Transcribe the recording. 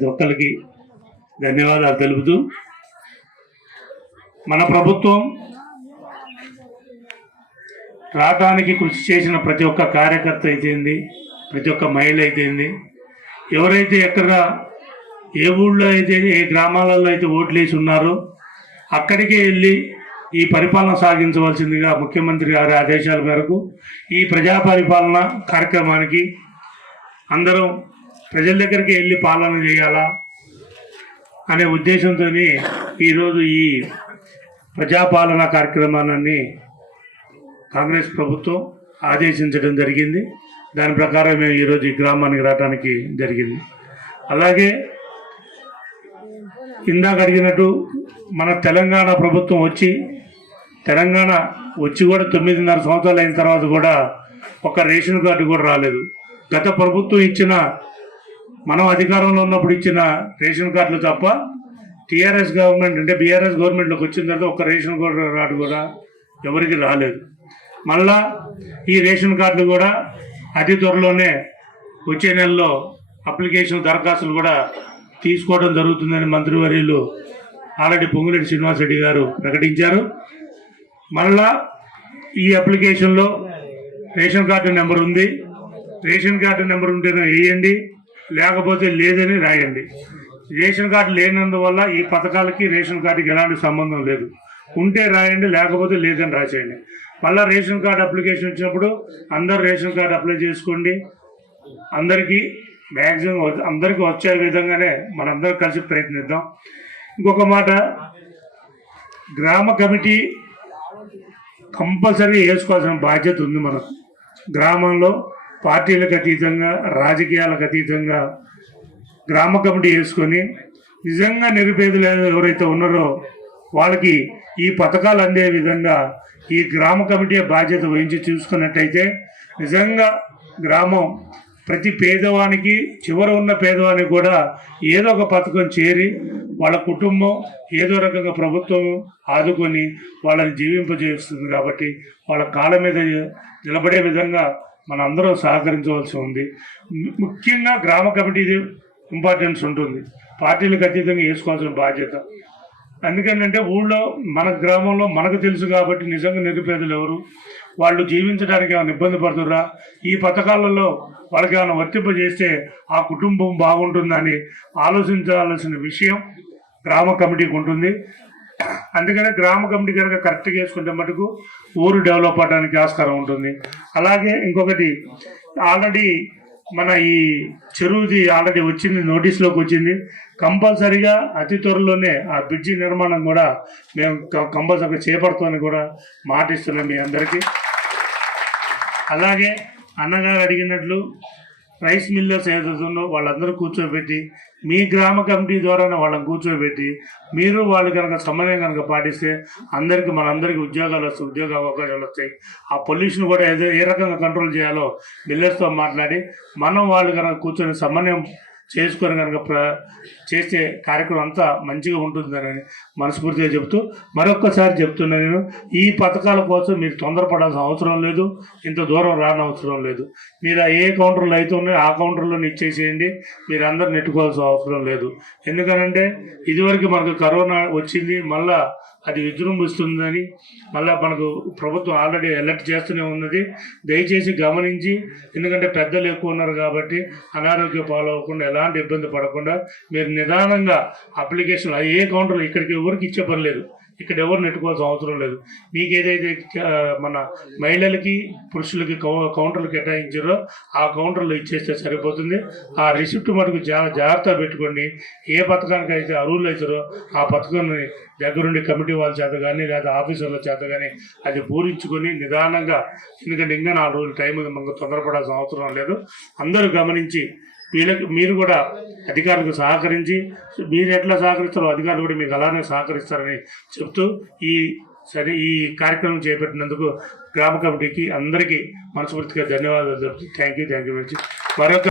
ప్రతి ఒక్కరికి ధన్యవాదాలు తెలుపుతూ, మన ప్రభుత్వం రావడానికి కృషి చేసిన ప్రతి ఒక్క కార్యకర్త అయితేంది, ప్రతి ఒక్క మహిళ అయితేంది, ఎవరైతే ఎక్కడ ఏ ఊళ్ళో అయితే ఏ గ్రామాలలో అయితే ఓట్లు వేసి ఉన్నారో అక్కడికే వెళ్ళి ఈ పరిపాలన సాగించవలసిందిగా ముఖ్యమంత్రి గారి ఆదేశాల మేరకు ఈ ప్రజా పరిపాలన కార్యక్రమానికి అందరం ప్రజల దగ్గరికి వెళ్ళి పాలన చేయాలా అనే ఉద్దేశంతో ఈరోజు ఈ ప్రజాపాలన కార్యక్రమాన్ని కాంగ్రెస్ ప్రభుత్వం ఆదేశించడం జరిగింది. దాని ప్రకారం మేము ఈరోజు ఈ గ్రామానికి రావడానికి జరిగింది. అలాగే ఇందాక అడిగినట్టు మన తెలంగాణ ప్రభుత్వం వచ్చి కూడా 9.5 సంవత్సరాలు అయిన తర్వాత కూడా ఒక రేషన్ కార్డు కూడా రాలేదు. గత ప్రభుత్వం ఇచ్చిన, మనం అధికారంలో ఉన్నప్పుడు ఇచ్చిన రేషన్ కార్డులు తప్ప టీఆర్ఎస్ గవర్నమెంట్ అంటే బీఆర్ఎస్ గవర్నమెంట్లోకి వచ్చిన తర్వాత ఒక రేషన్ కార్డు కూడా ఎవరికి రాలేదు. మళ్ళా ఈ రేషన్ కార్డులు కూడా అతి త్వరలోనే వచ్చే నెలలో అప్లికేషన్ దరఖాస్తులు కూడా తీసుకోవడం జరుగుతుందని మంత్రివర్యులు ఆల్రెడీ పొంగులేటి శ్రీనివాసరెడ్డి గారు ప్రకటించారు. మళ్ళా ఈ అప్లికేషన్లో రేషన్ కార్డు నెంబర్ ఉంది, రేషన్ కార్డు నెంబర్ ఉంటేనే వేయండి, లేకపోతే లేదని రాయండి. రేషన్ కార్డు లేనందువల్ల ఈ పథకాలకి రేషన్ కార్డుకి ఎలాంటి సంబంధం లేదు. ఉంటే రాయండి, లేకపోతే లేదని రాసేయండి. మళ్ళీ రేషన్ కార్డు అప్లికేషన్ వచ్చినప్పుడు అందరు రేషన్ కార్డు అప్లై చేసుకోండి. అందరికీ మ్యాక్సిమం అందరికీ వచ్చే విధంగానే మనందరం కలిసి ప్రయత్నిద్దాం. ఇంకొక మాట, గ్రామ కమిటీ కంపల్సరీ వేసుకోవాల్సిన బాధ్యత ఉంది మనకు. గ్రామంలో పార్టీలకు అతీతంగా, రాజకీయాలకు అతీతంగా గ్రామ కమిటీ వేసుకొని నిజంగా నిరుపేదలు ఎవరైతే ఉన్నారో వాళ్ళకి ఈ పథకాలు అందే విధంగా ఈ గ్రామ కమిటీ బాధ్యత వహించి చూసుకున్నట్టయితే నిజంగా గ్రామం ప్రతి పేదవానికి, చివర ఉన్న పేదవానికి కూడా ఏదో ఒక పథకం చేరి వాళ్ళ కుటుంబం ఏదో రకంగా ప్రభుత్వం ఆదుకొని వాళ్ళని జీవింపజేస్తుంది. కాబట్టి వాళ్ళ కాళ్ళ మీద నిలబడే విధంగా మనందరం సహకరించవలసి ఉంది. ముఖ్యంగా గ్రామ కమిటీది ఇంపార్టెన్స్ ఉంటుంది, పార్టీలకు అతీతంగా వేసుకోవాల్సిన బాధ్యత. ఎందుకంటే ఊళ్ళో మన గ్రామంలో మనకు తెలుసు కాబట్టి నిజంగా నిరుపేదలు ఎవరు, వాళ్ళు జీవించడానికి ఏమైనా ఇబ్బంది పడుతుర్రా, ఈ పథకాలలో వాళ్ళకి ఏమైనా వర్తింపజేస్తే ఆ కుటుంబం బాగుంటుందని ఆలోచించాల్సిన విషయం గ్రామ కమిటీకి ఉంటుంది. అందుకనే గ్రామ కమిటీ కనుక కరెక్ట్గా వేసుకుంటే మటుకు ఊరు డెవలప్ అవడానికి ఆస్కారం ఉంటుంది. అలాగే ఇంకొకటి, ఆల్రెడీ మన ఈ చెరువుది ఆల్రెడీ వచ్చింది, నోటీస్లోకి వచ్చింది. కంపల్సరీగా అతి త్వరలోనే ఆ బ్రిడ్జి నిర్మాణం కూడా మేము కంపల్సరీగా చేపడతామని కూడా మాటిస్తున్నాం మీ అందరికీ. అలాగే అన్నగారు అడిగినట్లు రైస్ మిల్లర్స్ ఏదైతుందో వాళ్ళందరూ కూర్చోబెట్టి, మీ గ్రామ కమిటీ ద్వారా వాళ్ళని కూర్చోబెట్టి మీరు వాళ్ళు కనుక సమన్వయం కనుక పాటిస్తే మనందరికీ ఉద్యోగాలు వస్తాయి, ఉద్యోగ అవకాశాలు వస్తాయి. ఆ పొల్యూషన్ కూడా ఏ రకంగా కంట్రోల్ చేయాలో మిల్లర్స్తో మాట్లాడి మనం వాళ్ళు కనుక కూర్చొని సమన్వయం చేసుకొని కనుక చేసే కార్యక్రమం అంతా మంచిగా ఉంటుందని మనస్ఫూర్తిగా చెప్తూ మరొక్కసారి చెప్తున్నా, నేను ఈ పథకాల కోసం మీరు తొందరపడాల్సిన అవసరం లేదు, ఇంత దూరం రానవసరం లేదు. మీరు ఏ కౌంటర్లు అయితే ఉన్నాయో ఆ కౌంటర్లో ఇచ్చేసేయండి, మీరు అందరు నెట్టుకోవాల్సిన అవసరం లేదు. ఎందుకనంటే ఇదివరకు మనకు కరోనా వచ్చింది, మళ్ళా అది విజృంభిస్తుందని మళ్ళీ మనకు ప్రభుత్వం ఆల్రెడీ అలర్ట్ చేస్తూనే ఉన్నది. దయచేసి గమనించి, ఎందుకంటే పెద్దలు ఎక్కువ ఉన్నారు కాబట్టి అనారోగ్య పాలవకుండా ఎలాంటి ఇబ్బంది పడకుండా మీరు నిదానంగా అప్లికేషన్ ఏ కౌంటర్లో ఇక్కడికి ఎవరికి ఇచ్చే పని లేదు, ఇక్కడ ఎవరు నెట్టుకోవాల్సిన అవసరం లేదు. మీకు ఏదైతే మన మహిళలకి పురుషులకి కౌంటర్లు కేటాయించారో ఆ కౌంటర్లో ఇచ్చేస్తే సరిపోతుంది. ఆ రిసిప్ట్ మటుకు జాగ్రత్తగా పెట్టుకోండి. ఏ పథకానికి అయితే అర్హులు అవుతారో ఆ పథకాన్ని దగ్గరుండి కమిటీ వాళ్ళ చేత కానీ లేదా ఆఫీసర్ల చేత కానీ అది పూరించుకొని నిదానంగా, ఎందుకంటే ఇంకా 4 రోజులు టైం ఉంది, మనకు తొందరపడాల్సిన అవసరం లేదు. అందరూ గమనించి మీరు కూడా అధికారులకు సహకరించి, మీరు ఎట్లా సహకరిస్తారో అధికారులు కూడా మీకు అలానే సహకరిస్తారని చెప్తూ ఈ కార్యక్రమం చేపట్టినందుకు గ్రామ కమిటీకి అందరికీ మనస్ఫూర్తిగా ధన్యవాదాలు చెప్తూ థ్యాంక్ యూ వెరీ మచ్. మరొక